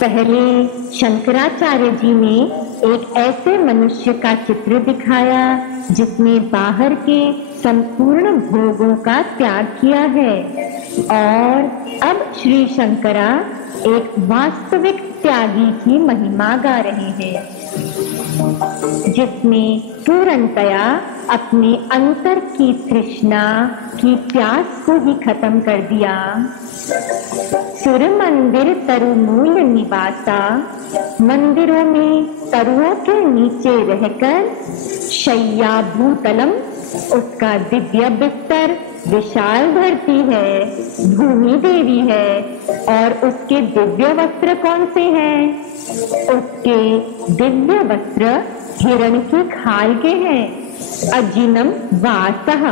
पहले शंकराचार्य जी ने एक ऐसे मनुष्य का चित्र दिखाया जिसने बाहर के संपूर्ण भोगों का त्याग किया है, और अब श्री शंकरा एक वास्तविक त्यागी की महिमा गा रहे हैं, जिसने पूर्णतया अपने अंतर की तृष्णा की प्यास को ही खत्म कर दिया। सुर मंदिर तरु मूल निवासा, मंदिरों में तरुओं के नीचे रहकर शैया भूतलम, उसका दिव्य बिस्तर विशाल धरती है, भूमि देवी है, और उसके दिव्य वस्त्र कौन से हैं? उसके दिव्य वस्त्र हिरण की खाल के हैं, अजिनम वासः,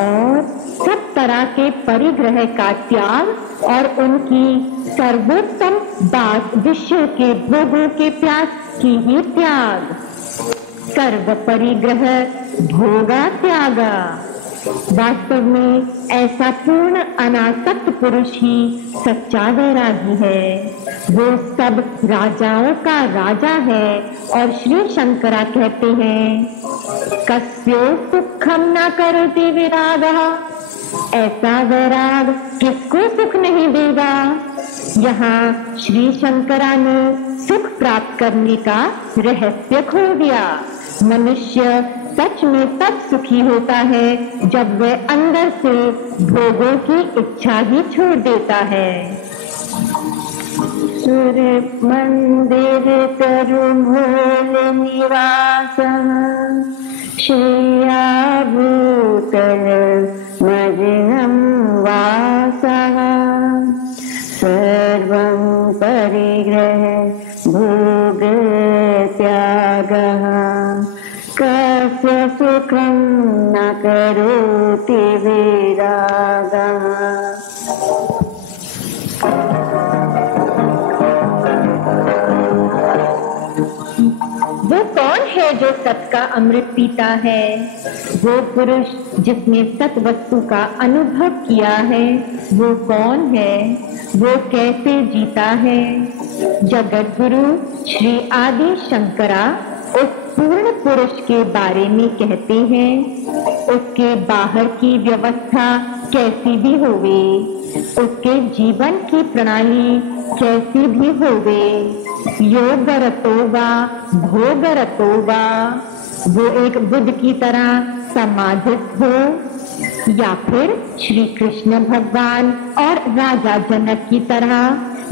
और सब तरह के परिग्रह का त्याग और उनकी सर्वोत्तम बात विश्व के भोगों के प्यास की ही त्याग, सर्व परिग्रह भोगा त्यागा। वास्तव में ऐसा पूर्ण अनासक्त पुरुष ही सच्चा वैरागी है। वो सब राजाओं का राजा है, और श्री शंकरा कहते हैं कस्यो सुखम न करोति विरागः, ऐसा वैराग किसको सुख नहीं देगा। यहाँ श्री शंकरा ने सुख प्राप्त करने का रहस्य खोल दिया। मनुष्य सच में तब सुखी होता है जब वह अंदर से भोगों की इच्छा ही छोड़ देता है। सुर मंदिर तरु मूल निवासः, शय्या भूतल मजिनं वासः, सर्वं परिग्रह भोग त्यागः, कस्य सुखं न करोति विरागः। वो कौन है जो सत का अमृत पीता है? वो पुरुष जिसने सत वस्तु का अनुभव किया है। वो कौन है? वो कैसे जीता है? जगत गुरु श्री आदि शंकरा उस पूर्ण पुरुष के बारे में कहते हैं। उसके बाहर की व्यवस्था कैसी भी होवे, उसके जीवन की प्रणाली कैसी भी होवे, योग रतो वा भोग रतो वा, वो एक बुद्ध की तरह समाधिस्थ हो या फिर श्री कृष्ण भगवान और राजा जनक की तरह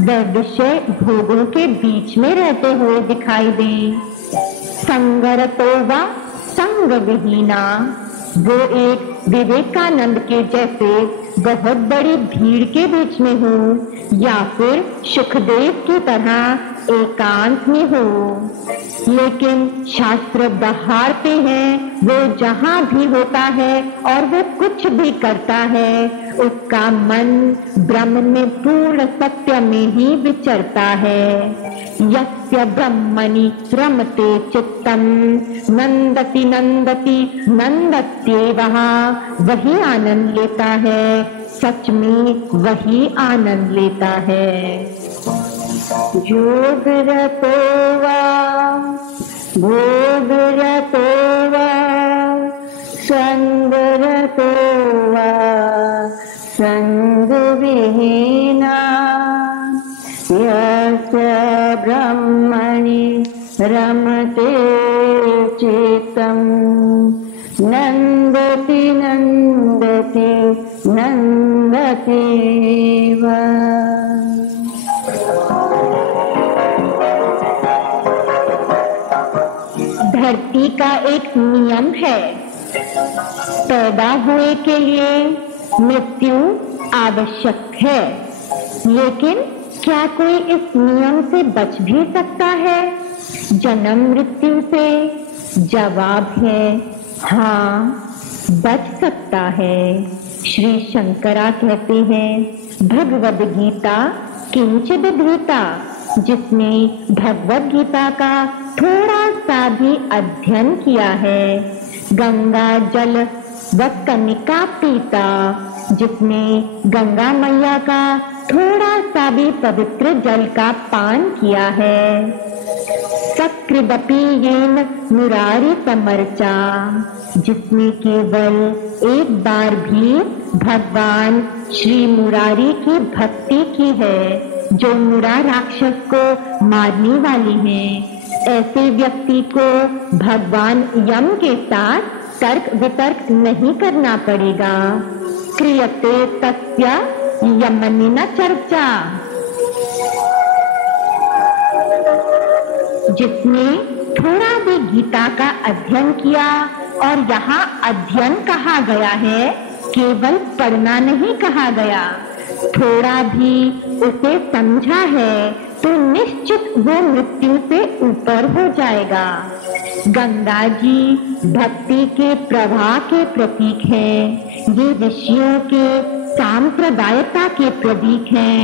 वह विषय भोगों के बीच में रहते हुए दिखाई दे। संगरतो वा संग विहीना, वो एक विवेकानंद के जैसे बहुत बड़ी भीड़ के बीच में हो या फिर सुखदेव की तरह एकांत में हो। लेकिन शास्त्र बहारते हैं वो जहाँ भी होता है और वो कुछ भी करता है, उसका मन ब्रह्म में पूर्ण सत्य में ही विचरता है। यस्य ब्रह्मणि रमते चित्तम नंदति नंदति नंदत्येवः, वही आनंद लेता है, सच में वही आनंद लेता है। योग रतो वा भोग रतो वा संग रतो वा संग विहीना, यस्य ब्रह्मणि रमते चित्तम् नंदति नंदति नंदत्येव। धरती का एक नियम है, पैदा हुए के लिए मृत्यु आवश्यक है। लेकिन क्या कोई इस नियम से बच भी सकता है, जन्म मृत्यु से? जवाब है हाँ, बच सकता है। श्री शंकरा कहते हैं भगवद गीता किंचित धीता, जिसने भगवद गीता का थोड़ा सा भी अध्ययन किया है, गंगा जल व कनिका पीता, जिसने गंगा मैया का थोड़ा सा भी पवित्र जल का पान किया है, सकृदपि येन मुरारी समर्चा, जिसने केवल एक बार भी भगवान श्री मुरारी की भक्ति की है, जो मुरा राक्षस को मारने वाली है, ऐसे व्यक्ति को भगवान यम के साथ तर्क वितर्क नहीं करना पड़ेगा। क्रियते तस्य यमनिना चर्चा, जिसने थोड़ा भी गीता का अध्ययन किया, और यहाँ अध्ययन कहा गया है, केवल पढ़ना नहीं कहा गया, थोड़ा भी उसे समझा है तो निश्चित वो मृत्यु से ऊपर हो जाएगा। गंगा जी भक्ति के प्रवाह के प्रतीक हैं, ये ऋषियों के सांप्रदायिकता के प्रतीक हैं।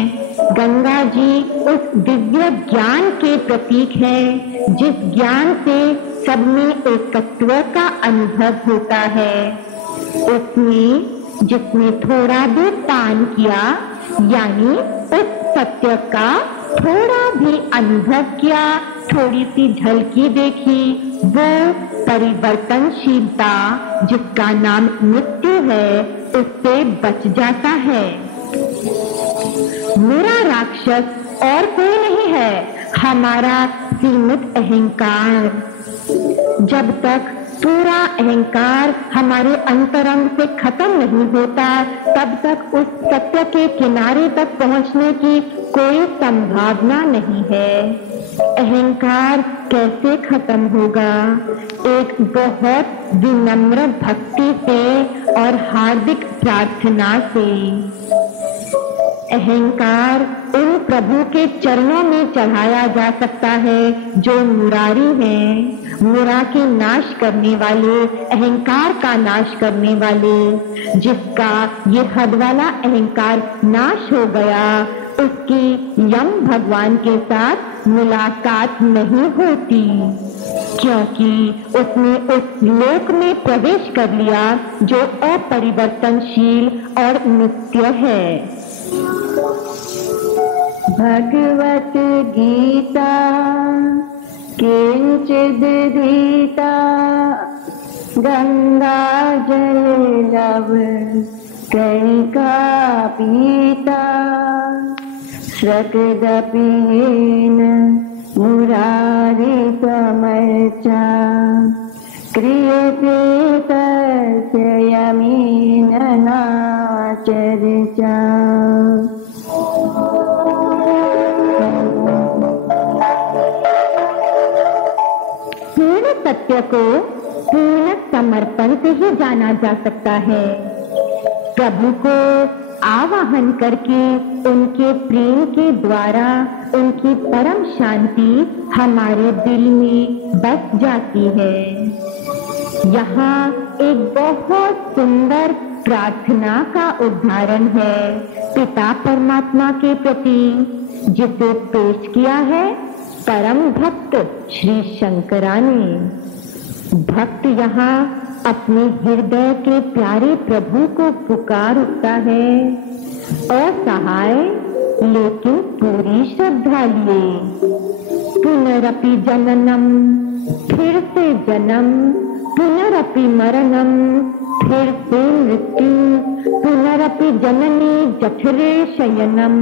गंगा जी उस दिव्य ज्ञान के प्रतीक हैं, जिस ज्ञान से सब में एकत्व का अनुभव होता है। उसमें जिसने थोड़ा भी पान किया, यानी उस सत्य का थोड़ा भी अनुभव किया, थोड़ी सी झलकी देखी, वो परिवर्तनशीलता जिसका नाम मृत्यु है, उससे बच जाता है। मेरा राक्षस और कोई नहीं है, हमारा सीमित अहंकार। जब तक पूरा अहंकार हमारे अंतरंग से खत्म नहीं होता, तब तक उस सत्य के किनारे तक पहुंचने की कोई संभावना नहीं है। अहंकार कैसे खत्म होगा? एक बहुत विनम्र भक्ति से और हार्दिक प्रार्थना से। अहंकार उन प्रभु के चरणों में चढ़ाया जा सकता है जो मुरारी हैं, मुरा के नाश करने वाले, अहंकार का नाश करने वाले, जिसका ये हद वाला अहंकार नाश हो गया, उसकी यम भगवान के साथ मुलाकात नहीं होती, क्योंकि उसने उस लोक में प्रवेश कर लिया जो अपरिवर्तनशील और नित्य है। भगवत गीता किंचिदधीता गंगा जल लव कणिका पीता श्रकदपि येन मुरारी समर्चा क्रियते तस्य यमेन चर्चा। पूर्ण सत्य को पूर्ण समर्पण से ही जाना जा सकता है। प्रभु को आवाहन करके उनके प्रेम के द्वारा उनकी परम शांति हमारे दिल में बस जाती है। यहाँ एक बहुत सुंदर प्रार्थना का उदाहरण है पिता परमात्मा के प्रति, जिसे पेश किया है परम भक्त श्री शंकरा ने। भक्त यहाँ अपने हृदय के प्यारे प्रभु को पुकार उठता है, असहाय लेकिन पूरी श्रद्धा लिए। पुनरपि जननम, फिर से जन्म, पुनरपि मरणम, फिर से मृत्यु, पुनरपि जननी जठरे शयनम,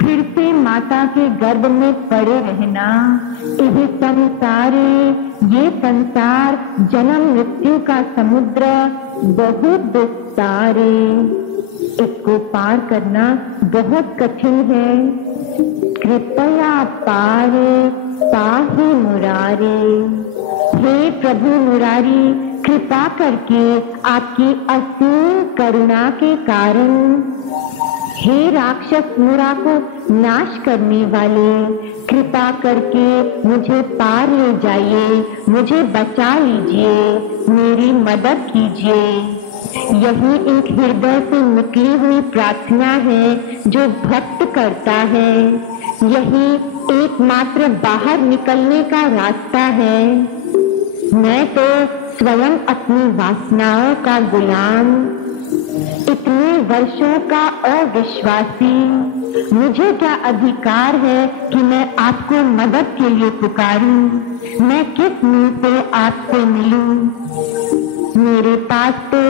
फिर से माता के गर्भ में पड़े रहना। यह संसारे, ये संसार जन्म मृत्यु का समुद्र बहुत विस्तारे, इसको पार करना बहुत कठिन है। कृपया पारे पाहि मुरारे। हे प्रभु मुरारी, कृपा करके आपकी असीम करुणा के कारण, हे राक्षस मुरा को नाश करने वाले, कृपा करके मुझे पार ले जाइए, मुझे बचा लीजिए, मेरी मदद कीजिए। यही एक हृदय से निकली हुई प्रार्थना है जो भक्त करता है। यही एकमात्र बाहर निकलने का रास्ता है। मैं तो स्वयं अपनी वासनाओं का गुलाम, इतने वर्षों का अविश्वासी, मुझे क्या अधिकार है कि मैं आपको मदद के लिए पुकारूं? मैं किस मुंह से आपसे मिलूं? मेरे पास तो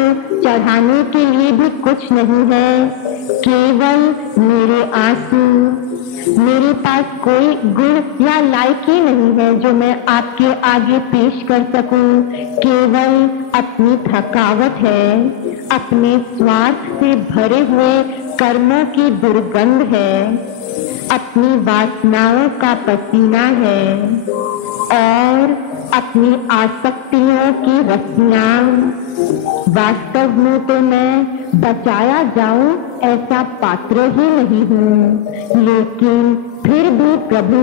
चढ़ाने के लिए भी कुछ नहीं है, केवल मेरे आंसू। मेरे पास कोई गुण या लायकी नहीं है जो मैं आपके आगे पेश कर सकूं, केवल अपनी थकावट है, अपने स्वार्थ से भरे हुए कर्मों की दुर्गंध है, अपनी वासनाओं का पसीना है और अपनी आसक्तियों की रस्सियां। वास्तव में तो मैं बचाया जाऊं ऐसा पात्र ही नहीं हूँ, लेकिन फिर भी प्रभु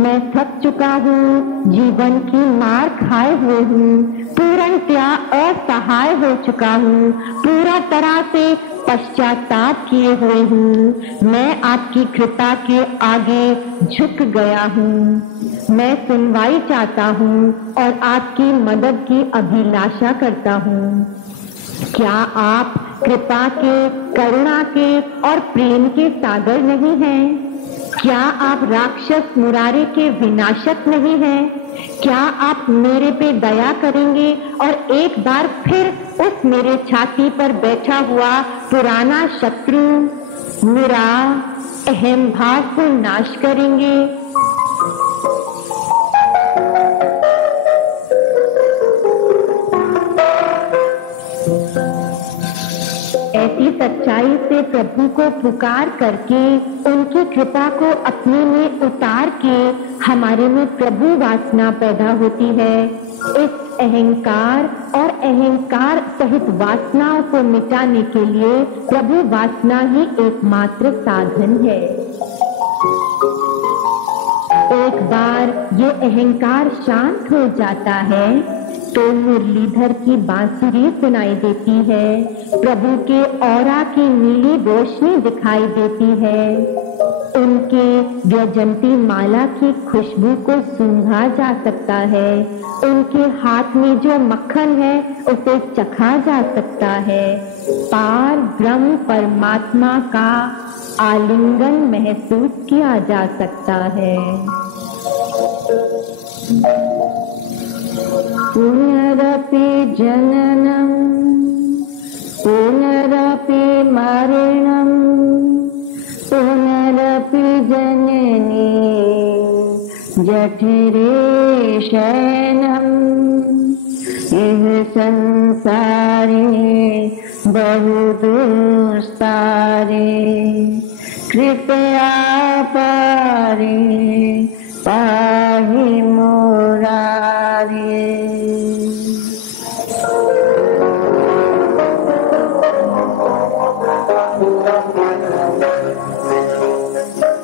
मैं थक चुका हूँ, जीवन की मार खाए हुए हूँ, पूर्णतया असहाय हो चुका हूँ, पूरा तरह से पश्चाताप किए हुए हूँ। मैं आपकी कृपा के आगे झुक गया हूँ। मैं सुनवाई चाहता हूँ और आपकी मदद की अभिलाषा करता हूँ। क्या आप कृपा के, करुणा के और प्रेम के सागर नहीं हैं? क्या आप राक्षस मुरारी के विनाशक नहीं हैं? क्या आप मेरे पे दया करेंगे और एक बार फिर उस मेरे छाती पर बैठा हुआ पुराना शत्रु मुरा अहम भाव को नाश करेंगे? ऐसी सच्चाई से प्रभु को पुकार करके उनकी कृपा को अपने में उतार के हमारे में प्रभु वासना पैदा होती है। इस अहंकार और अहंकार सहित वासनाओं को मिटाने के लिए प्रभु वासना ही एकमात्र साधन है। एक एक बार ये अहंकार शांत हो जाता है तो मुरलीधर की बांसुरी सुनाई देती है, प्रभु के औरा की नीली रोशनी दिखाई देती है, उनके व्यजंती माला की खुशबू को सूंघा जा सकता है, उनके हाथ में जो मक्खन है उसे चखा जा सकता है, पार ब्रह्म परमात्मा का आलिंगन महसूस किया जा सकता है। पुनरपि जननम पुनरपि मरणम पुनरपि जननी जठरे शयनम इह संसारे बहु दुस्तारे कृपया पारे पाहि मुरारे।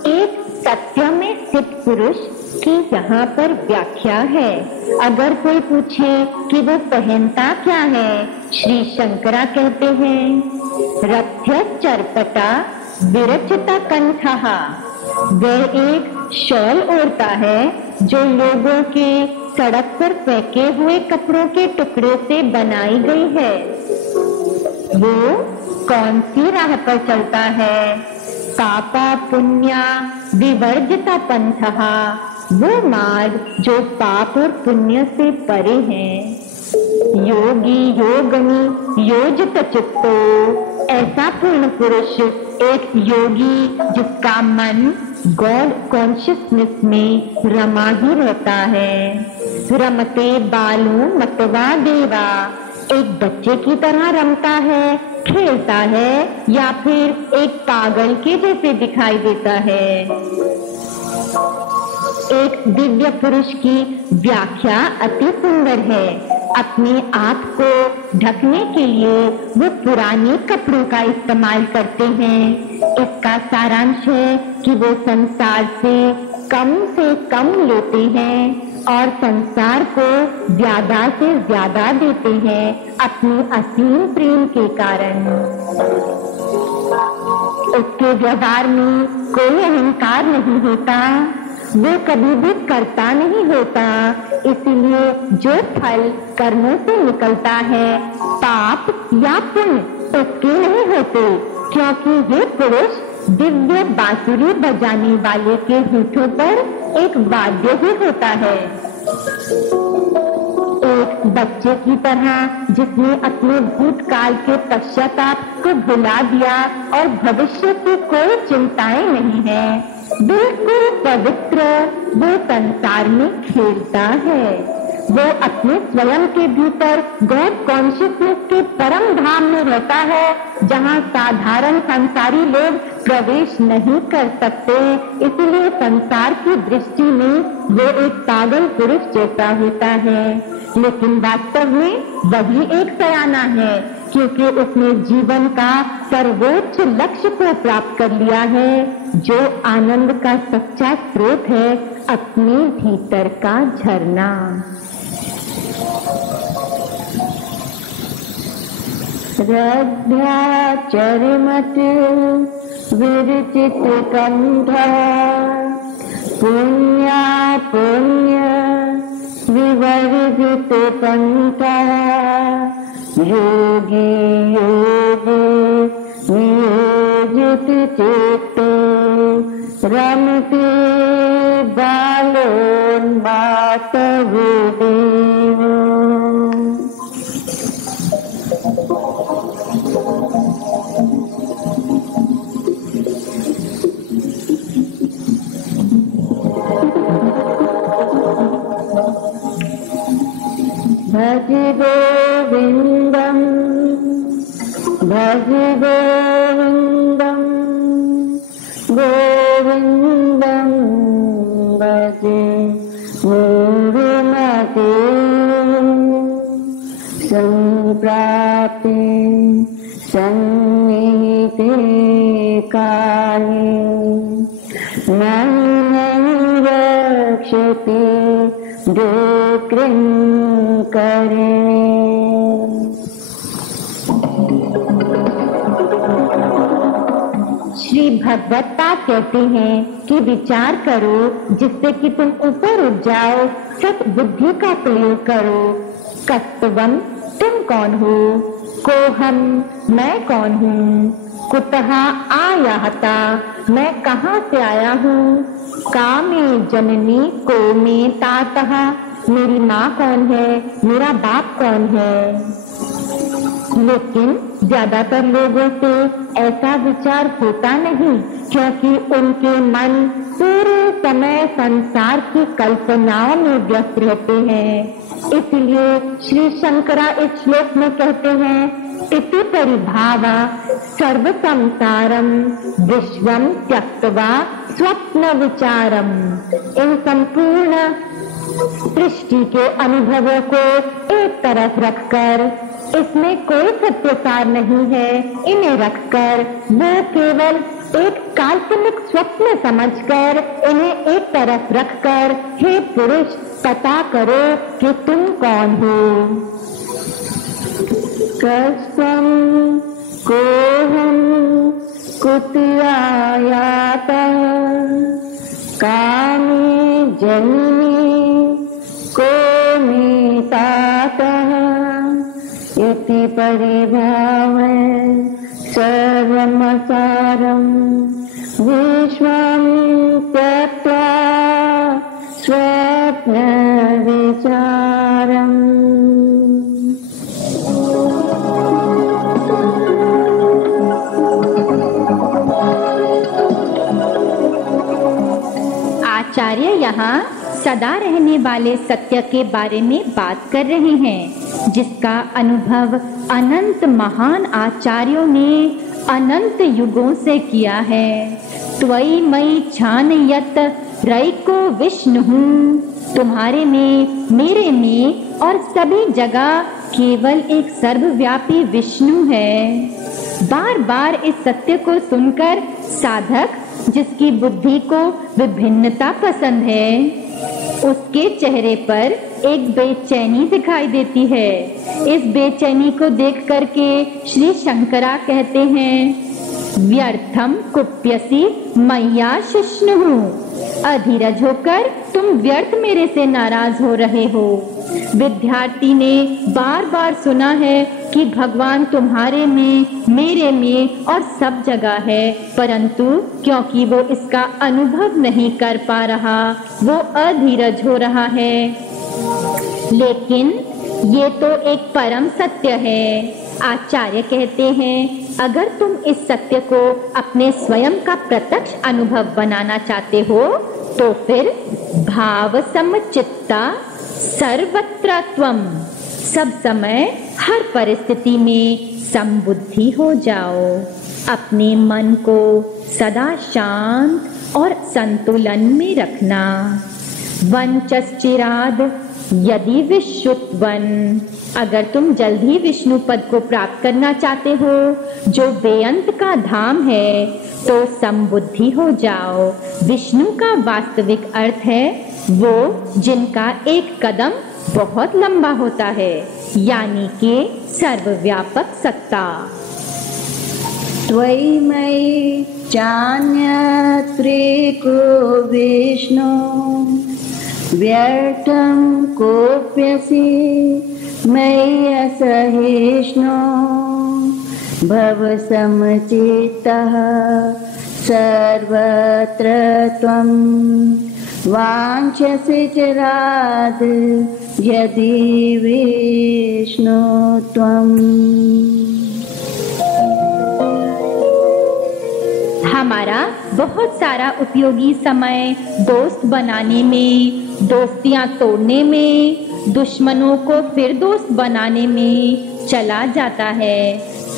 एक सत्य में स्थित पुरुष की यहाँ पर व्याख्या है। अगर कोई पूछे कि वो पहनता क्या है, श्री शंकरा कहते हैं रथ्य चरपटा विरचिता कंठहा, वह एक शॉल ओढ़ता है जो लोगों के सड़क पर फेंके हुए कपड़ों के टुकड़े से बनाई गई है। वो कौन सी राह पर चलता है? पापा पुण्या विवर्जिता पंथहा, वो मार्ग जो पाप और पुण्य से परे है। योगी योगनी योजित चित्तो, ऐसा पूर्ण पुरुष एक योगी जिसका मन गॉड कॉन्शियसनेस में रमा ही रहता है। रमते बालू मतवा देवा, एक बच्चे की तरह रमता है, खेलता है या फिर एक पागल के जैसे दिखाई देता है। एक दिव्य पुरुष की व्याख्या अति सुंदर है। अपने आप को ढकने के लिए वो पुराने कपड़ों का इस्तेमाल करते हैं। इसका सारांश है कि वो संसार से कम लेते हैं और संसार को ज्यादा से ज्यादा देते हैं अपनी असीम प्रेम के कारण। उसके व्यवहार में कोई अहंकार नहीं होता, वो कभी भी करता नहीं होता, इसलिए जो फल कर्मों से निकलता है पाप या पुण्य उसके नहीं होते, क्योंकि ये पुरुष दिव्य बांसुरी बजाने वाले के होठों पर एक वाद्य ही होता है। एक बच्चे की तरह जिसने अपने भूतकाल के पश्चाताप को भुला दिया और भविष्य की कोई चिंताएं नहीं है, बिल्कुल पवित्र वो संसार में खेलता है। वो अपने स्वयं के भीतर गॉड कॉन्शियसनेस के परम धाम में रहता है, जहाँ साधारण संसारी लोग प्रवेश नहीं कर सकते। इसलिए संसार की दृष्टि में वो एक पागल पुरुष जैसा होता है, लेकिन वास्तव में वही एक सयाना है, क्योंकि उसने जीवन का सर्वोच्च लक्ष्य को प्राप्त कर लिया है, जो आनंद का सच्चा स्रोत है, अपने भीतर का झरना। श्रद्धा चरमत विरचित कंठा, पुण्या पुण्य विवर्जित पंथा, योगी योगी नियोजित चित्तो, रमते बालोन्मातवो देवो। भज गोविंदम भज गोविंदम गोविंदम भज गुरुमते संप्राप्ते सन्निहिते काले नहीं रक्ष ते कृङ्करे। श्री भगवत्ता कहते हैं कि विचार करो जिससे कि तुम ऊपर उठ जाओ, सत बुद्धि का प्रयोग करो। कस्तवम, तुम कौन हो? कोहम, मैं कौन हूँ? कुतः आयाता, मैं कहाँ से आया हूँ? कामे जननी को में तातः, मेरी माँ कौन है, मेरा बाप कौन है? लेकिन ज्यादातर लोगों से ऐसा विचार होता नहीं, क्योंकि उनके मन पूरे समय संसार की कल्पनाओं में व्यस्त रहते हैं। इसलिए श्री शंकरा इस श्लोक में कहते हैं, इति परिभावा सर्व संसारम विश्वम त्यक्त्वा स्वप्न विचारम। इन संपूर्ण सृष्टि के अनुभवों को एक तरफ रखकर, इसमें कोई सत्यसार नहीं है, इन्हें रखकर वो केवल एक काल्पनिक स्वप्न समझकर इन्हें एक तरफ रखकर, हे पुरुष पता करो कि तुम कौन हो। कस्त्वं कोऽहं कुतयायातः कामे जननी को मे तातः इति परिभावय सर्वमसारं विश्वं त्यक्त्वा स्वप्नविचारम्। आचार्य यहाँ सदा रहने वाले सत्य के बारे में बात कर रहे हैं, जिसका अनुभव अनंत महान आचार्यों ने अनंत युगों से किया है। त्वयि मयि छानयत रैको विष्णु, तुम्हारे में, मेरे में और सभी जगह केवल एक सर्वव्यापी विष्णु है। बार बार इस सत्य को सुनकर साधक, जिसकी बुद्धि को विभिन्नता पसंद है, उसके चेहरे पर एक बेचैनी दिखाई देती है। इस बेचैनी को देख करके श्री शंकरा कहते हैं, व्यर्थम कुप्यसी मय्या शिष्णु, अधीरज होकर तुम व्यर्थ मेरे से नाराज हो रहे हो। विद्यार्थी ने बार बार सुना है कि भगवान तुम्हारे में, मेरे में और सब जगह है, परंतु क्योंकि वो इसका अनुभव नहीं कर पा रहा, वो अधीरज हो रहा है। लेकिन ये तो एक परम सत्य है। आचार्य कहते हैं, अगर तुम इस सत्य को अपने स्वयं का प्रत्यक्ष अनुभव बनाना चाहते हो तो फिर भाव समचित्ता सर्वत्र त्वम, सब समय हर परिस्थिति में समबुद्धि हो जाओ। अपने मन को सदा शांत और संतुलन में रखना। वंचश्चिराद यदि विश्वत्वन, अगर तुम जल्द ही विष्णु पद को प्राप्त करना चाहते हो, जो बेअंत का धाम है, तो समबुद्धि हो जाओ। विष्णु का वास्तविक अर्थ है वो जिनका एक कदम बहुत लंबा होता है, यानी कि सर्वव्यापक सत्ता। त्वयि मयि चान्यत्रेको विष्णु, व्यर्थं कोप्यसि मय्यसहिष्णु, भव समचित्तः सर्वत्र त्वं, वाञ्छसि चिराद यदि विष्णु त्वम्। हमारा बहुत सारा उपयोगी समय दोस्त बनाने में, दोस्तियां तोड़ने में, दुश्मनों को फिर दोस्त बनाने में चला जाता है।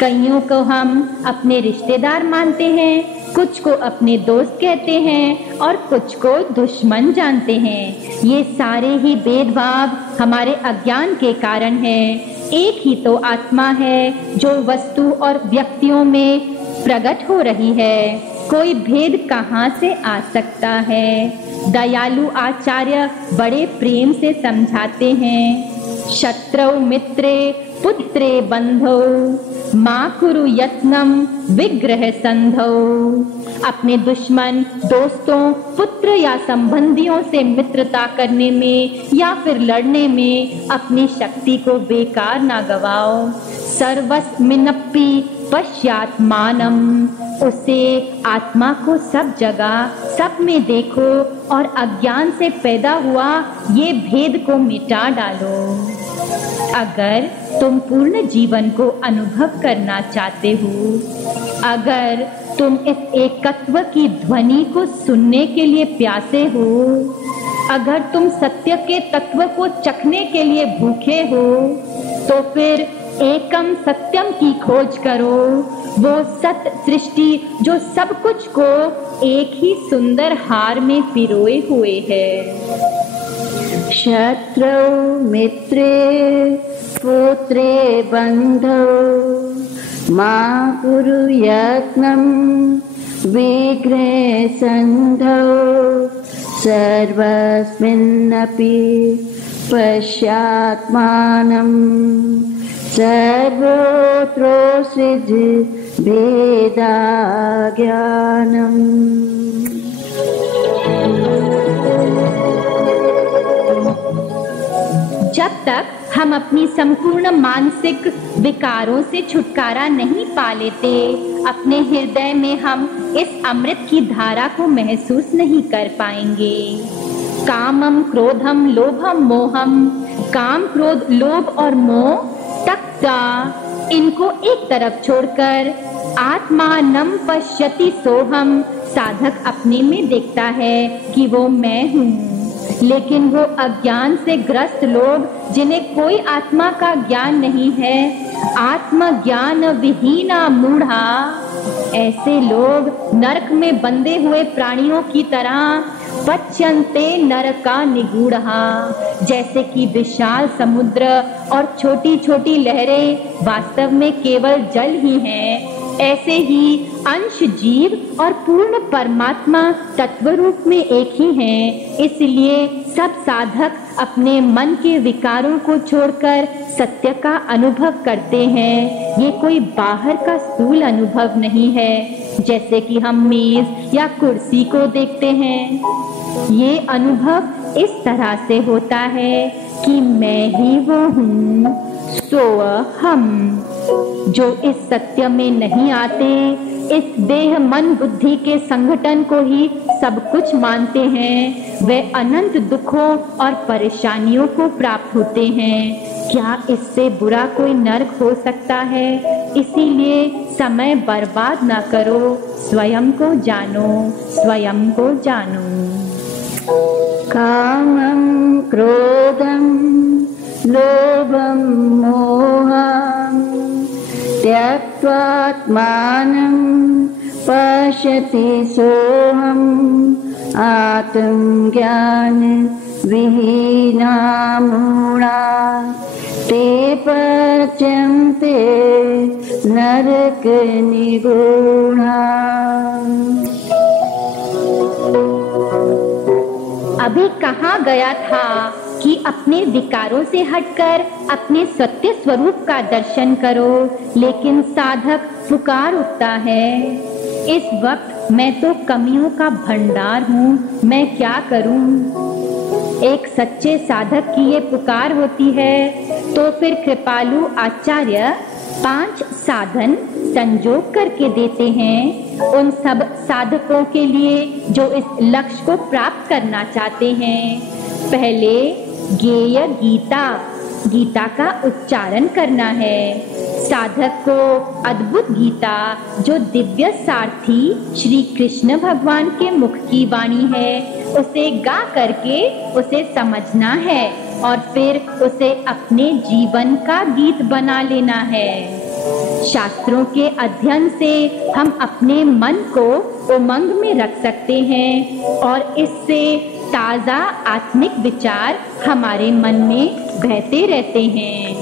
कईयों को हम अपने रिश्तेदार मानते हैं, कुछ को अपने दोस्त कहते हैं और कुछ को दुश्मन जानते हैं। ये सारे ही भेदभाव हमारे अज्ञान के कारण है। एक ही तो आत्मा है जो वस्तु और व्यक्तियों में प्रकट हो रही है। कोई भेद कहाँ से आ सकता है? दयालु आचार्य बड़े प्रेम से समझाते हैं, शत्रौ मित्रे पुत्रे बंधौ मां कुरु यत्नम विग्रह संधौ। अपने दुश्मन, दोस्तों, पुत्र या संबंधियों से मित्रता करने में या फिर लड़ने में अपनी शक्ति को बेकार ना गवाओ। सर्वस्मिन्नपि पश्यात्मानम, उसे आत्मा को सब जगह, सब में देखो और अज्ञान से पैदा हुआ ये भेद को मिटा डालो। अगर तुम पूर्ण जीवन को अनुभव करना चाहते हो, अगर तुम इस एकत्व की ध्वनि को सुनने के लिए प्यासे हो, अगर तुम सत्य के तत्व को चखने के लिए भूखे हो, तो फिर एकम सत्यम की खोज करो, वो सत्य सृष्टि जो सब कुछ को एक ही सुंदर हार में पिरोए हुए है। शत्रौ मित्रे पुत्रे बंधौ मां कुरु यत्नं विग्रहे संधौ। सर्वस्मिन्नपि पश्यात्मानं सर्वत्र भेदा ज्ञानम्। जब तक हम अपनी संपूर्ण मानसिक विकारों से छुटकारा नहीं पा लेते, अपने हृदय में हम इस अमृत की धारा को महसूस नहीं कर पाएंगे। कामम क्रोधम लोभम मोहम, काम क्रोध लोभ और मोह तक्ता, इनको एक तरफ छोड़कर आत्मानं पश्यति सोहम, साधक अपने में देखता है कि वो मैं हूँ। लेकिन वो अज्ञान से ग्रस्त लोग जिन्हें कोई आत्मा का ज्ञान नहीं है, आत्मज्ञान विहीना मूढ़ा, ऐसे लोग नरक में बंधे हुए प्राणियों की तरह पच्यन्ते नरका निगूढ़ा, जैसे कि विशाल समुद्र और छोटी छोटी लहरें वास्तव में केवल जल ही हैं, ऐसे ही अंश जीव और पूर्ण परमात्मा तत्व रूप में एक ही हैं। इसलिए सब साधक अपने मन के विकारों को छोड़कर सत्य का अनुभव करते हैं। ये कोई बाहर का स्थूल अनुभव नहीं है, जैसे कि हम मेज या कुर्सी को देखते हैं। ये अनुभव इस तरह से होता है कि मैं ही वो हूँ, सोअहम। जो इस सत्य में नहीं आते, इस देह मन बुद्धि के संगठन को ही सब कुछ मानते हैं, वे अनंत दुखों और परेशानियों को प्राप्त होते हैं। क्या इससे बुरा कोई नरक हो सकता है? इसीलिए समय बर्बाद ना करो, स्वयं को जानो, स्वयं को जानो। कामं क्रोधं लोभं मोहं त्यक्त्वात्मानं पश्यति सोऽहम्। आत्मज्ञान विहीना मूढ़ा ते पच्यन्ते नरक निगूढ़ा। अभी कहा गया था कि अपने विकारों से हटकर अपने सत्य स्वरूप का दर्शन करो, लेकिन साधक पुकार उठता है, इस वक्त मैं तो कमियों का भंडार हूँ, मैं क्या करूँ? एक सच्चे साधक की ये पुकार होती है। तो फिर कृपालु आचार्य 5 साधन संजोग करके देते हैं उन सब साधकों के लिए जो इस लक्ष्य को प्राप्त करना चाहते हैं। पहले ज्ञेय गीता, गीता का उच्चारण करना है। साधक को अद्भुत गीता, जो दिव्य सारथी श्री कृष्ण भगवान के मुख की वाणी है, उसे गा करके उसे समझना है और फिर उसे अपने जीवन का गीत बना लेना है। शास्त्रों के अध्ययन से हम अपने मन को उमंग में रख सकते हैं और इससे ताजा आत्मिक विचार हमारे मन में बहते रहते हैं।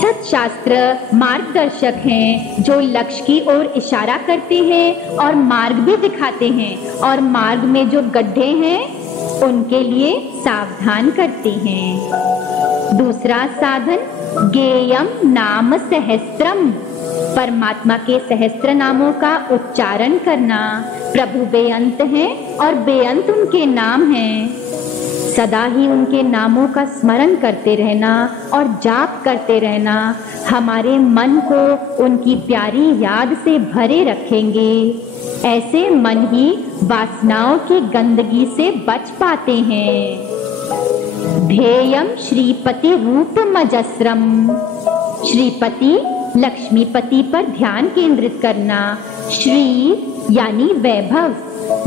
सत शास्त्र मार्गदर्शक हैं जो लक्ष्य की ओर इशारा करते हैं और मार्ग भी दिखाते हैं, और मार्ग में जो गड्ढे हैं उनके लिए सावधान करते हैं। दूसरा साधन गेयम नाम सहस्त्रम, परमात्मा के सहस्त्र नामों का उच्चारण करना। प्रभु बेअंत हैं और बेअंत उनके नाम हैं। सदा ही उनके नामों का स्मरण करते रहना और जाप करते रहना हमारे मन को उनकी प्यारी याद से भरे रखेंगे। ऐसे मन ही वासनाओं की गंदगी से बच पाते हैं। ध्येयम श्रीपति रूपमजस्रम, श्रीपति लक्ष्मीपति पर ध्यान केंद्रित करना। श्री यानी वैभव,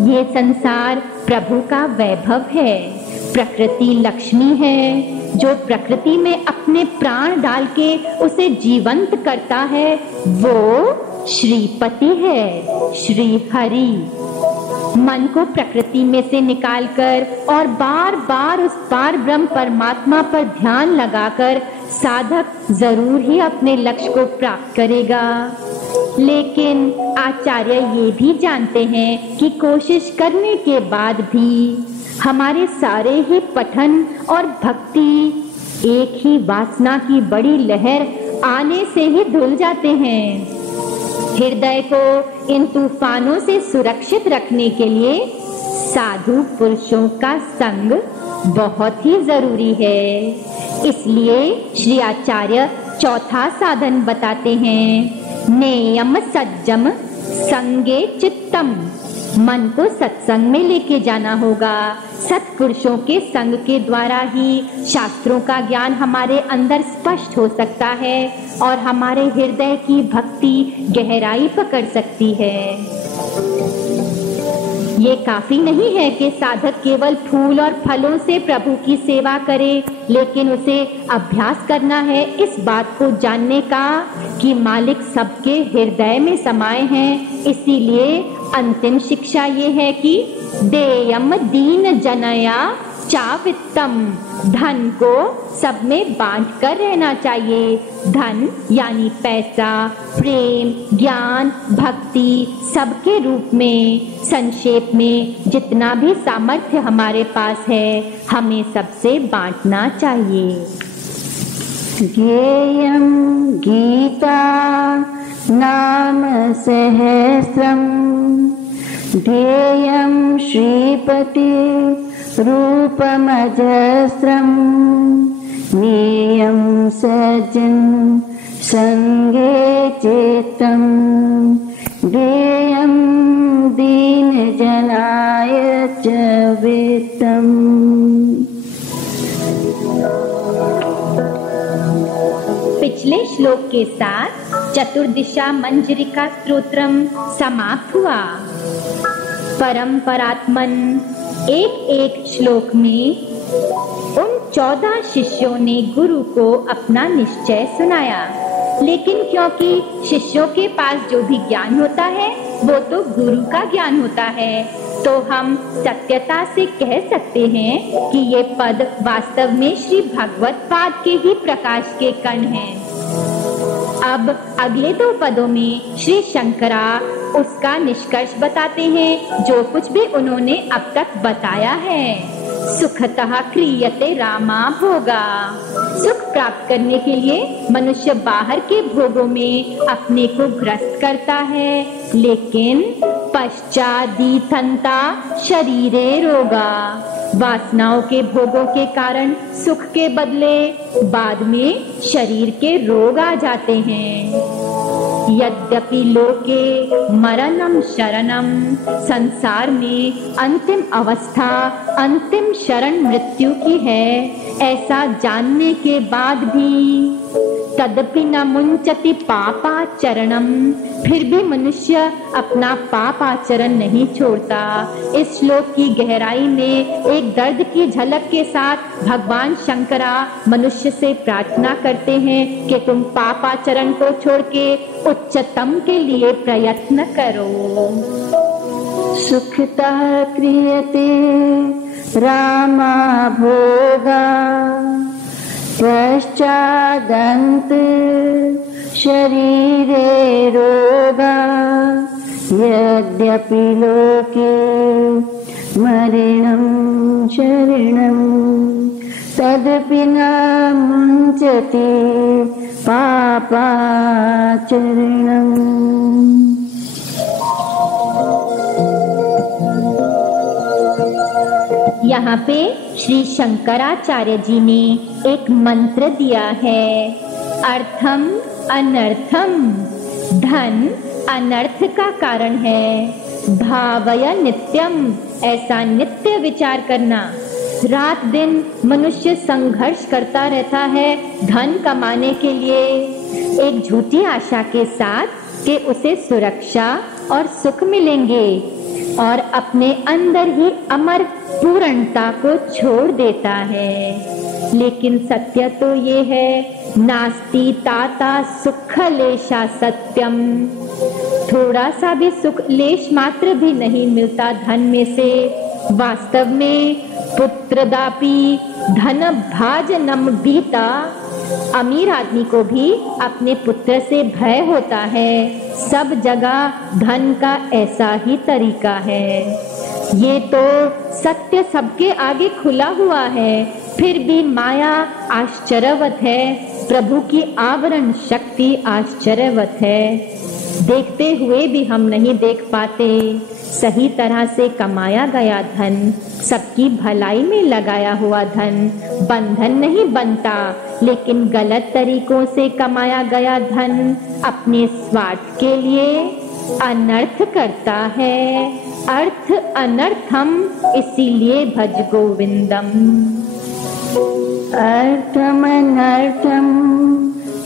ये संसार प्रभु का वैभव है। प्रकृति लक्ष्मी है, जो प्रकृति में अपने प्राण डाल के उसे जीवंत करता है वो श्रीपति है, श्री हरि। मन को प्रकृति में से निकालकर और बार बार उस पार ब्रह्म परमात्मा पर ध्यान लगाकर साधक जरूर ही अपने लक्ष्य को प्राप्त करेगा। लेकिन आचार्य ये भी जानते हैं कि कोशिश करने के बाद भी हमारे सारे ही पठन और भक्ति एक ही वासना की बड़ी लहर आने से ही धुल जाते हैं। हृदय को इन तूफानों से सुरक्षित रखने के लिए साधु पुरुषों का संग बहुत ही जरूरी है। इसलिए श्री आचार्य चौथा साधन बताते हैं, नेयम सज्जम संगे चित्तम, मन को सत्संग में लेके जाना होगा। सत्पुरुषों के संग के द्वारा ही शास्त्रों का ज्ञान हमारे अंदर स्पष्ट हो सकता है और हमारे हृदय की भक्ति गहराई पकड़ सकती है। ये काफी नहीं है कि साधक केवल फूल और फलों से प्रभु की सेवा करे, लेकिन उसे अभ्यास करना है इस बात को जानने का कि मालिक सबके हृदय में समाये हैं। इसीलिए अंतिम शिक्षा ये है कि देयम दीन जनया चावित्तम, धन को सब में बांट कर रहना चाहिए। धन यानी पैसा, प्रेम, ज्ञान, भक्ति सबके रूप में, संक्षेप में जितना भी सामर्थ्य हमारे पास है हमें सबसे बांटना चाहिए। ज्ञेयं गीता नाम सहस्रम, ध्येयं श्रीपति रूपमजस्रम, ज्ञेयं सज्जन संगे चित्तम, ध्येयं दीन जनाय च वित्तम। पिछले श्लोक के साथ चतुर्दिशा मंजरिका स्तोत्रम समाप्त हुआ। परम्परात्मन एक एक श्लोक में उन 14 शिष्यों ने गुरु को अपना निश्चय सुनाया, लेकिन क्योंकि शिष्यों के पास जो भी ज्ञान होता है वो तो गुरु का ज्ञान होता है, तो हम सत्यता से कह सकते हैं कि ये पद वास्तव में श्री भगवत पाद के ही प्रकाश के कण हैं। अब अगले 2 पदों में श्री शंकरा उसका निष्कर्ष बताते हैं जो कुछ भी उन्होंने अब तक बताया है। सुखतः क्रियते रामा भोगा, सुख प्राप्त करने के लिए मनुष्य बाहर के भोगों में अपने को ग्रस्त करता है, लेकिन पश्चादीथंता शरीरे रोगा, वासनाओं के भोगों के कारण सुख के बदले बाद में शरीर के रोग आ जाते हैं। यद्यपि लोके मरणम शरणम, संसार में अंतिम अवस्था अंतिम शरण मृत्यु की है, ऐसा जानने के बाद भी तदपि न मुंचति पापाचरणम, फिर भी मनुष्य अपना पाप आचरण नहीं छोड़ता। इस श्लोक की गहराई में एक दर्द की झलक के साथ भगवान शंकरा मनुष्य से प्रार्थना करते हैं कि तुम पाप आचरण को छोड़ के उच्चतम के लिए प्रयत्न करो। सुखतः क्रियते रामा भोगा, पश्चादन्त शरीरे रोगा यद्यपि लोके मरणं शरणं तदपि न मुञ्चति पापाचरणम्। यहाँ पे श्री शंकराचार्य जी ने एक मंत्र दिया है, अर्थम अनर्थम, धन अनर्थ का कारण है, भावय नित्यम, ऐसा नित्य विचार करना। रात दिन मनुष्य संघर्ष करता रहता है धन कमाने के लिए, एक झूठी आशा के साथ कि उसे सुरक्षा और सुख मिलेंगे, और अपने अंदर ही अमर पूर्णता को छोड़ देता है। लेकिन सत्य तो ये है, नास्ति ताता सुख लेशा सत्यम, थोड़ा सा भी सुख लेश मात्र भी नहीं मिलता धन में से। वास्तव में पुत्रदापि धन भाजनम भीता, अमीर आदमी को भी अपने पुत्र से भय होता है। सब जगह धन का ऐसा ही तरीका है। ये तो सत्य सबके आगे खुला हुआ है, फिर भी माया आश्चर्यवत है, प्रभु की आवरण शक्ति आश्चर्यवत है। देखते हुए भी हम नहीं देख पाते। सही तरह से कमाया गया धन, सबकी भलाई में लगाया हुआ धन बंधन नहीं बनता, लेकिन गलत तरीकों से कमाया गया धन अपने स्वार्थ के लिए अनर्थ करता है। अर्थ अनर्थम, इसीलिए भज गोविंदम। अर्थम अनर्थम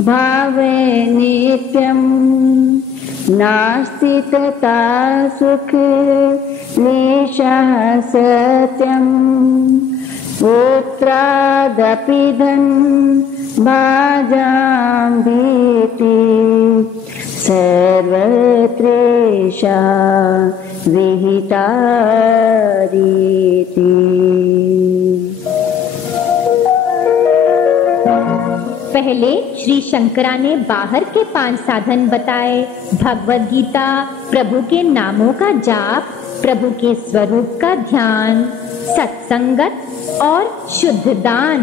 भावे नित्यम, नास्ति तथा सुख लेशः सत्यम, पुत्रादपि धन भाजां भीति, सर्वत्रेषा विहिता रीति। पहले श्री शंकरा ने बाहर के 5 साधन बताए, भगवद गीता, प्रभु के नामों का जाप, प्रभु के स्वरूप का ध्यान, सत्संगत और शुद्ध दान।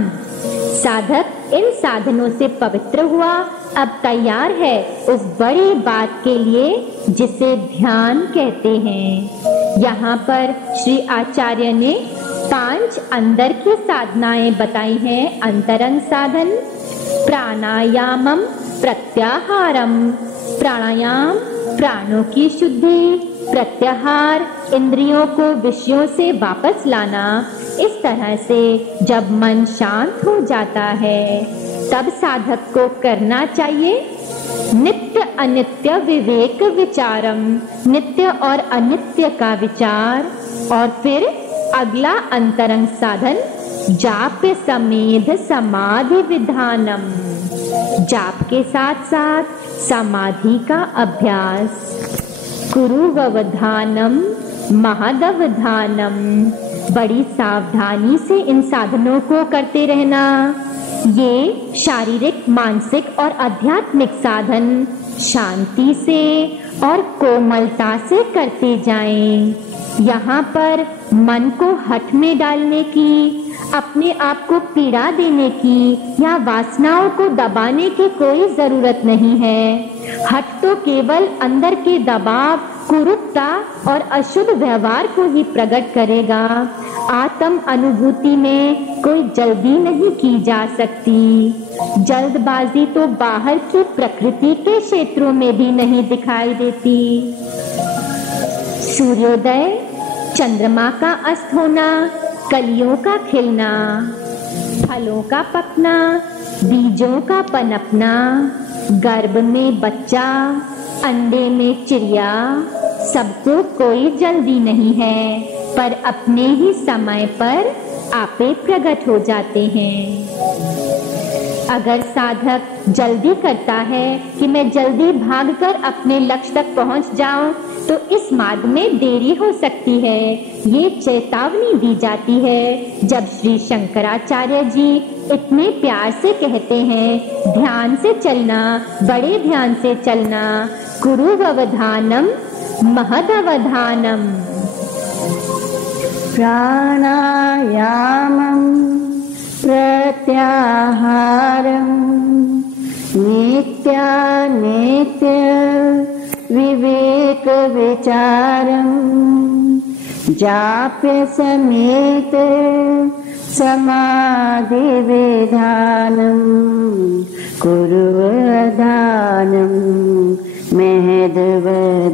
साधक इन साधनों से पवित्र हुआ, अब तैयार है उस बड़ी बात के लिए जिसे ध्यान कहते हैं। यहाँ पर श्री आचार्य ने 5 अंदर की साधनाएं बताई हैं। अंतरंग साधन, प्राणायामम प्रत्याहारम, प्राणायाम प्राणों की शुद्धि, प्रत्याहार इंद्रियों को विषयों से वापस लाना। इस तरह से जब मन शांत हो जाता है तब साधक को करना चाहिए नित्य अनित्य विवेक विचारम, नित्य और अनित्य का विचार। और फिर अगला अंतरंग साधन जाप समेध समाधि विधानम, जाप के साथ साथ समाधि का अभ्यास। कुरुववधानम महदवधानम, बड़ी सावधानी से इन साधनों को करते रहना। ये शारीरिक, मानसिक और आध्यात्मिक साधन शांति से और कोमलता से करते जाएं। यहाँ पर मन को हठ में डालने की, अपने आप को पीड़ा देने की या वासनाओं को दबाने की कोई जरूरत नहीं है। हठ तो केवल अंदर के दबाव, कुरूपता और अशुद्ध व्यवहार को ही प्रकट करेगा। आत्म अनुभूति में कोई जल्दी नहीं की जा सकती। जल्दबाजी तो बाहर की प्रकृति के क्षेत्रों में भी नहीं दिखाई देती। सूर्योदय, चंद्रमा का अस्त होना, कलियों का खिलना, फलों का पकना, बीजों का पनपना, गर्भ में बच्चा, अंडे में चिड़िया, सबको कोई जल्दी नहीं है, पर अपने ही समय पर आपे प्रकट हो जाते हैं। अगर साधक जल्दी करता है कि मैं जल्दी भागकर अपने लक्ष्य तक पहुंच जाऊं, तो इस मार्ग में देरी हो सकती है। ये चेतावनी दी जाती है जब श्री शंकराचार्य जी इतने प्यार से कहते हैं, ध्यान से चलना, बड़े ध्यान से चलना, कुरुववधानम महदवधानम। प्राणायामं प्रत्याहारं नित्यानित्य विवेक विचारं जाप्य समेत समाधि विधानं कुरुवधानं महदवधानम्।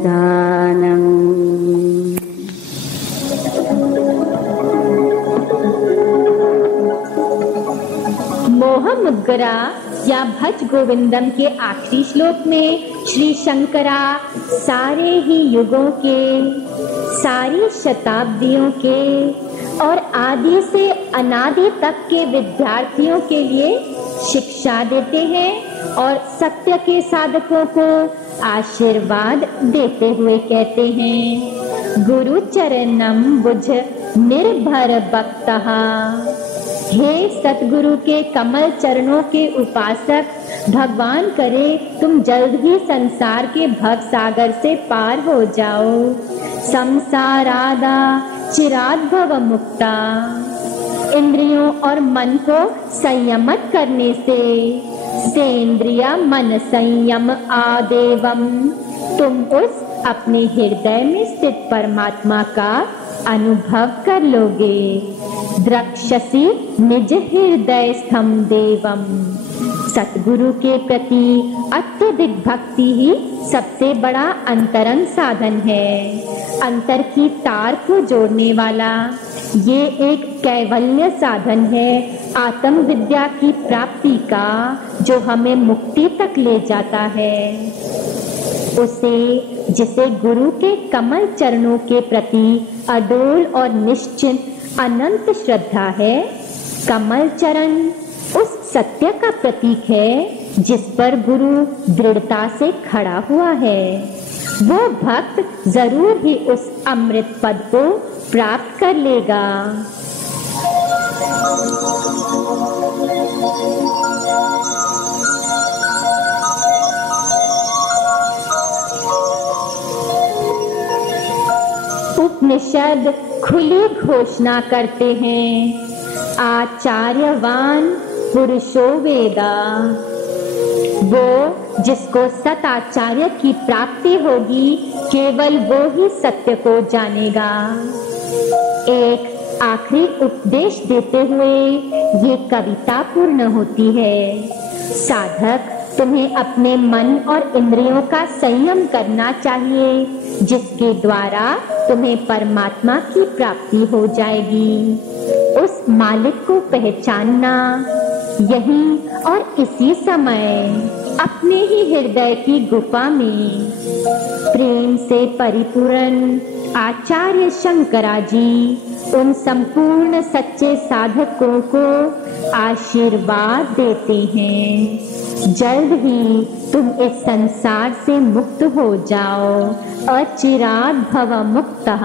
मोह मुद्गरा या भज गोविंदम के आखिरी श्लोक में श्री शंकरा सारे ही युगों के, सारी शताब्दियों के और आदि से अनादि तक के विद्यार्थियों के लिए शिक्षा देते हैं और सत्य के साधकों को आशीर्वाद देते हुए कहते हैं, गुरु चरणम बुझ निर्भर भक्तः। हे सतगुरु के कमल चरणों के उपासक, भगवान करे तुम जल्द ही संसार के भव सागर से पार हो जाओ। संसारादा चिराद भव मुक्ता। इंद्रियों और मन को संयमित करने से सेंद्रिय मन संयम आदेवम, तुम उस अपने हृदय में स्थित परमात्मा का अनुभव कर लोगे। द्रक्षसी निज हृदय स्थम देवम। सतगुरु के प्रति अत्यधिक भक्ति ही सबसे बड़ा अंतरंग साधन है। अंतर की तार को जोड़ने वाला ये एक कैवल्य साधन है आत्म विद्या की प्राप्ति का, जो हमें मुक्ति तक ले जाता है। उसे जिसे गुरु के कमल चरणों के प्रति अडोल और निश्चित अनंत श्रद्धा है, कमल चरण उस सत्य का प्रतीक है जिस पर गुरु दृढ़ता से खड़ा हुआ है। वो भक्त जरूर ही उस अमृत पद को प्राप्त कर लेगा। उपनिषद खुली घोषणा करते हैं, आचार्यवान पुरुषो वेदा। वो जिसको सत आचार्य की प्राप्ति होगी, केवल वो ही सत्य को जानेगा। एक आखिरी उपदेश देते हुए ये कविता पूर्ण होती है। साधक, तुम्हें अपने मन और इंद्रियों का संयम करना चाहिए, जिसके द्वारा तुम्हें परमात्मा की प्राप्ति हो जाएगी। उस मालिक को पहचानना यहीं और इसी समय अपने ही हृदय की गुफा में प्रेम से परिपूर्ण आचार्य शंकरा जी उन संपूर्ण सच्चे साधकों को आशीर्वाद देते हैं, जल्द ही तुम इस संसार से मुक्त हो जाओ, अचिराद भव मुक्तः।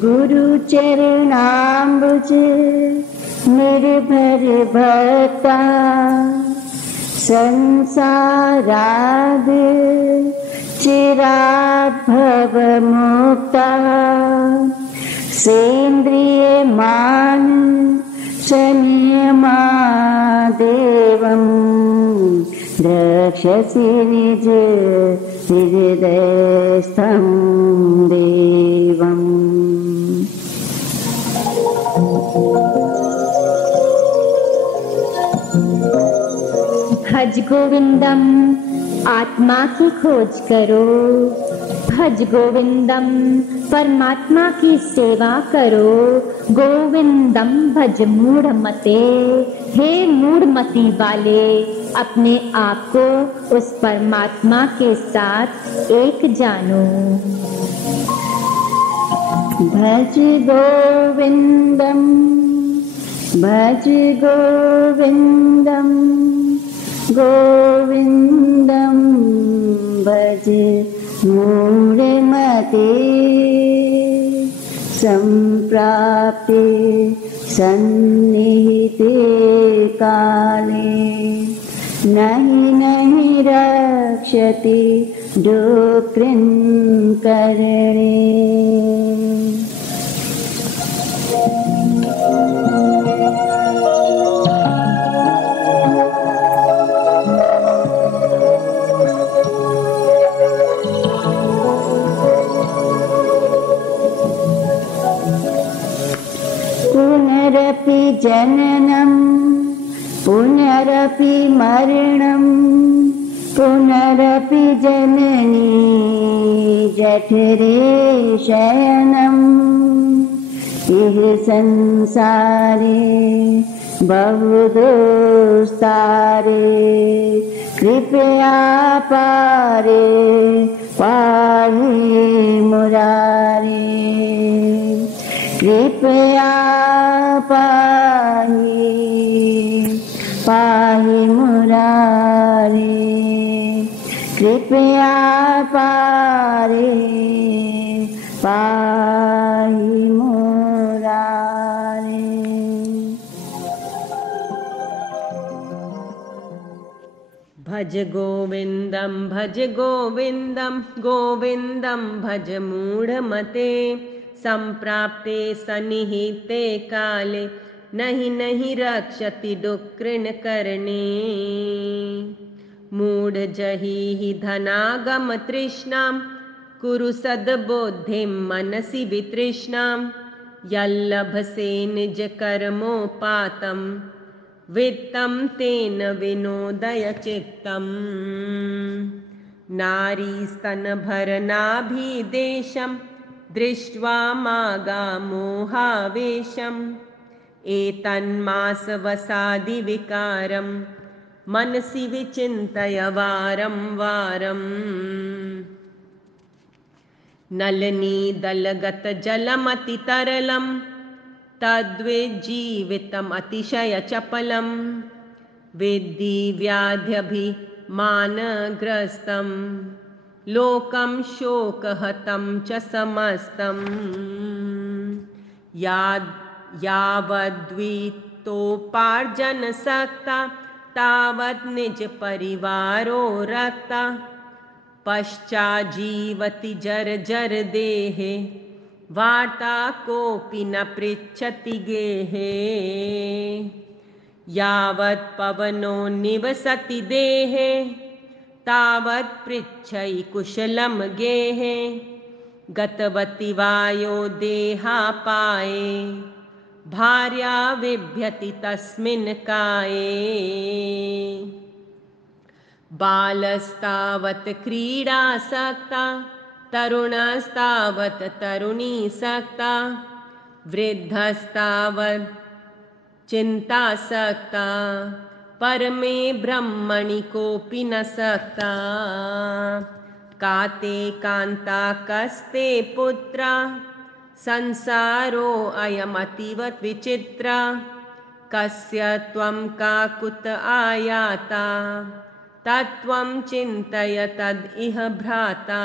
गुरु चरणाम्बुज निर्भर भक्ता, संसाराद चिराद भव मुक्ता। सेन्द्रिय मान संयमादेवं द्रक्ष्यसि निज हृदयस्थं देवम्। भज गोविंदम, आत्मा की खोज करो। भज गोविंदम, परमात्मा की सेवा करो। गोविंदम भज मूढ़मते, हे मूढ़मति वाले, अपने आप को उस परमात्मा के साथ एक जानो। भज गोविंदम, भज गोविंदम, गोविंदम भज मूढ़मते संप्राप्ते सन्निहिते काले नहि नहि रक्षति डुक्रिन्करणे। पुनरपि जननं पुनरपि मरणं पुनरपि जननी जठरे शयनम् इह संसारे बहुदुस्तारे कृपया पारे पाहि मुरारे। कृपया पाहि पाहि मुरारे। कृपया पारे पाहि मुरारे। भज गोविन्दं भज गोविन्दं गोविन्दं भज मूढ़मते संप्राप्ते सन्निहिते काले नहि नहि रक्षति डुक्रिन्करणे। मूढ़ जहि धनागम तृष्णां कुरु सद्बुद्धिं मनसि वितृष्णां यल्लभसे निज कर्मोपातं वित्तं तेन विनोदय चित्तम्। नारीस्तनभरनाभिदेशं दृष्ट्वा मागामोहावेशम् एतन्मासवसादिविकारं मनसि विचिन्तय वारं वारम्। नलिनीदलगतजलमतितरलं तद्विज्जीवितम् अतिशयचपलं विद्धि व्याध्यभिमानग्रस्तं लोकं शोकहतं च समस्तम्। यावद्वित्तोपार्जनसक्ता तावत् निजपरिवारो रक्ता पश्चाज्जीवति जर्जर देहे वार्ता कोऽपि न पृच्छति गेहे। यावत् पवनो निवसति देहे तावत् पृच्छै कुशलं गेहे गतवति वायो देहापाये भार्या बिभ्यति तस्मिन् काये। बालस्तावत् क्रीडासक्ता तरुणस्तावत् तरुणीसक्ता वृद्धस्तावत् चिन्तासक्ता परमे ब्रह्मणि कोऽपि न सक्ता। काते कान्ता कस्ते पुत्रा संसारो अयमतीव विचित्रा कस्य त्वं काकुत आयाता तत्त्वं चिन्तय तद् इह भ्राता।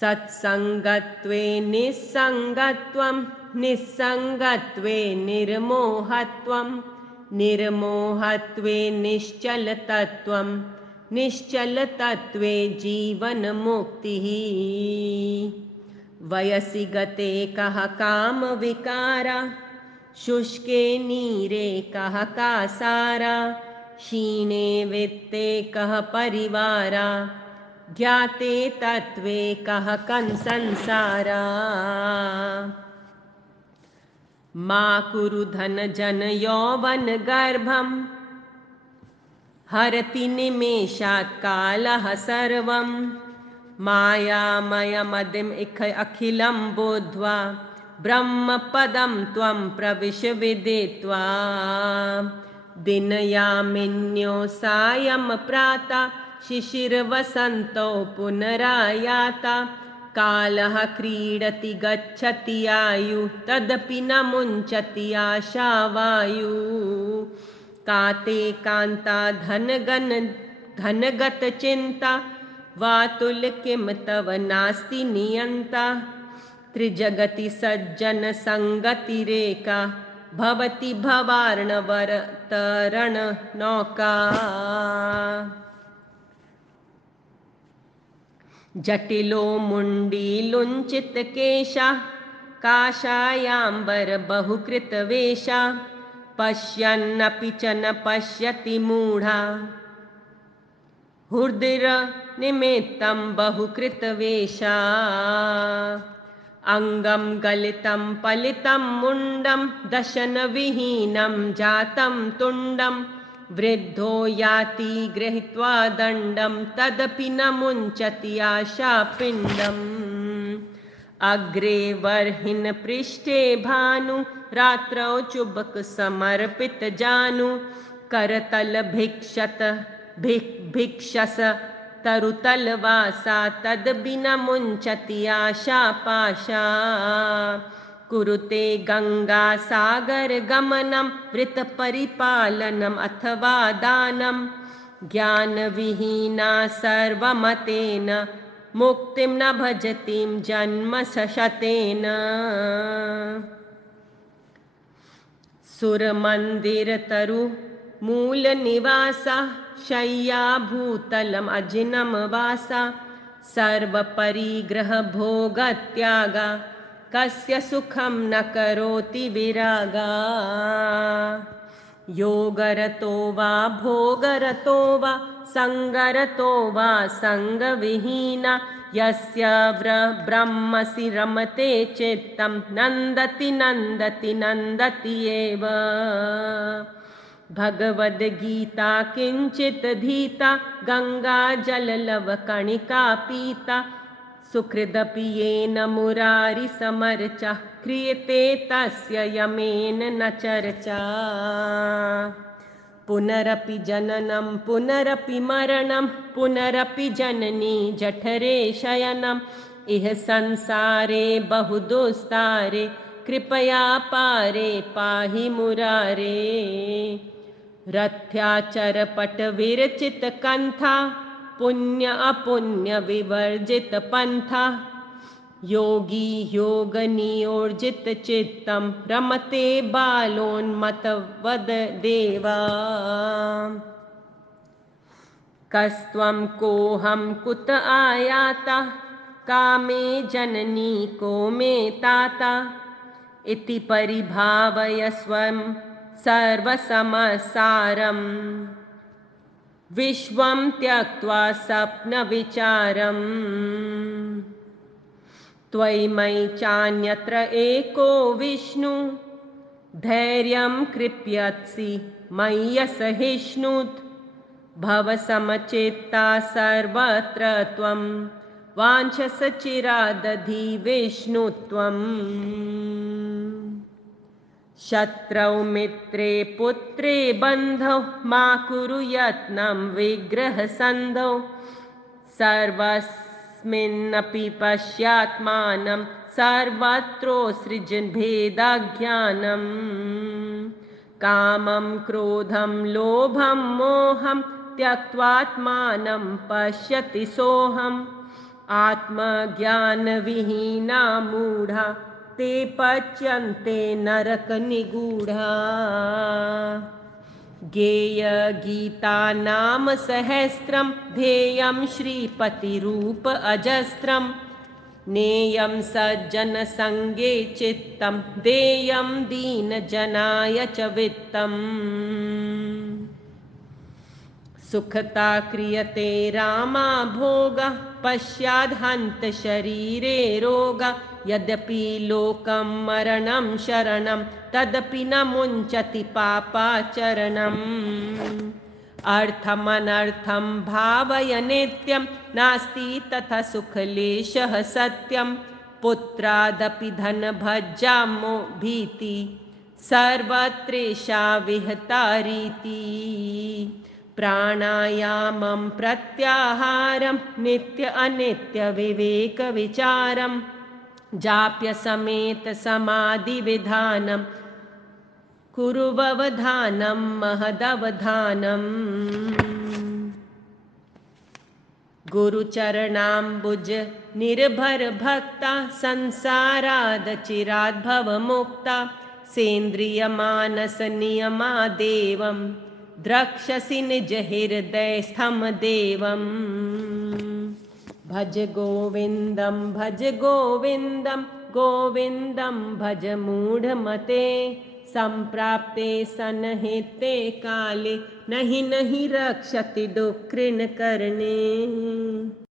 सत्सङ्गत्वे निस्सङ्गत्वं निस्सङ्गत्वे निर्मोहत्वं निर्मोहत्वे निश्चलतत्त्वं निश्चलतत्त्वे जीवन्मुक्तिः। वयसि गते कः कामविकारा शुष्के नीरे कः कासारा क्षीणे वित्ते कः परिवारा ज्ञाते तत्त्वे कः संसारा। मा कुरु धन जन यौवन गर्भं हरति निमेषात् कालः सर्वं मायामयमदिम् अखिलं बुद्ध्वा ब्रह्मपदं त्वं प्रविश विदित्वा। दिनयामिन्यो सायं प्रातः शिशिरवसन्तौ पुनरायाता कालः क्रीडति गच्छति आयु तदपि न मुञ्चति आशावायु। काते कान्ता घनगत चिंता वातुल किम तव नास्ति नियंता त्रिजगति सज्जन संगति रेका भवति भवार्णवर तरण नौका जटिलो मुंडी लुंचित केशा काषायाम्बर बहुकृत वेशा पश्यन्नपि च न पश्यति मूढ़ा हुर्दिर निमित्तं बहुकृत वेशा अंगम गलितं पलितं मुंडम दशन विहीनं जातं तुंडम वृद्धो याति गृहीत्वा दंडम तदपि न मुंचति आशापिंडम् अग्रे वर्हिन पृष्ठे भानु रात्रौ चुबक समर्पित जानु करतल भिक्षस तरुतल वासा तदपि न मुंचति आशा पाशा कुरुते गंगा सागर गमनम वृत परिपालनम अथवा दानम ज्ञान विहीना सर्वमतेन मुक्तिं न भजतीं जन्म शतेन सुरमंदिर तरु मूल निवासा शय्या भूतलम अजिनम वासा सर्व परिग्रह भोग त्यागा कस्य सुखं न करोति विरागा योगरतो वा भोगरतो वा संगरतो वा संगविहीना यस्य ब्रह्मसि रमते चित्तं नन्दति नन्दति नन्दति एव भगवद्गीता किंचित धीता गंगा जललव कणिका पीता सुकृदपि येन मुरारि समर्चा क्रियते तस्य यमेन न चर्चा पुनरपि जननं पुनरपि मरणं पुनरपि जननी जठरे शयनम् इह संसारे बहुदुस्तारे कृपया पारे पाहि मुरारे रथ्याचरपट विरचित कंथा पुण्य अपुण्य विवर्जित पंथा योगी योग नियोजित चित्तं रमते बालोन्मतवद देवा कस्त्वं कोऽहं कुत आयाता कामे जननी को मे ताता इति परिभावय स्वं सर्वसमसारम् विश्वं त्यक्त्वा स्वप्नविचारम् त्वयि मयि चान्यत्र एको विष्णु धैर्यं कृप्यसि मय्यसहिष्णुत् भवसमचित्ता सर्वत्र त्वं वाञ्छस चिरादधि विष्णुत्वम् शत्रौ मित्रे पुत्रे बन्धौ मा कुरु यत्नं विग्रहसन्धौ सर्वस्मिन्नपि पश्यात्मानं सर्वत्रोत्सृजन् भेदज्ञानम् कामं क्रोधं लोभं मोहं त्यक्त्वात्मानं पश्यति सोऽहम् आत्मज्ञानविहीना मूढा ते पच्यन्ते नरकनिगूढा गेय गीता नाम सहस्रं ध्येयं श्रीपतिरूप अजस्रं नेयं सज्जन संगे चित्तं देयं दीनजनाय च वित्तम् सुखता क्रियते रामा भोगा पश्चाद्हन्त शरीरे रोगा यद्यपि लोकं मरणं शरणं तदपि न मुञ्चति पापाचरणम् अर्थमनर्थं भावय नित्यं नास्ति तथा सुखलेशः सत्यं पुत्रादपि धनभज्जा भीति सर्वत्रेषा विहता रीति प्राणायामं प्रत्याहारं नित्य अनित्य विवेक विचारं जाप्य समेत समाधि विधानं कुरु ववधानं महदवधानम् गुरुचरणाम्बुज निर्भर भक्ता संसारादचिराद् भवमुक्ता सेन्द्रिय मानस नियमा देवं द्रक्ष्यसि निज हृदयस्थं देवम्। भज गोविन्दं गोविन्दं भज मूढमते संप्राप्ते सन्निहिते काले नहि नहि रक्षति दुःखकृन् कर्णे।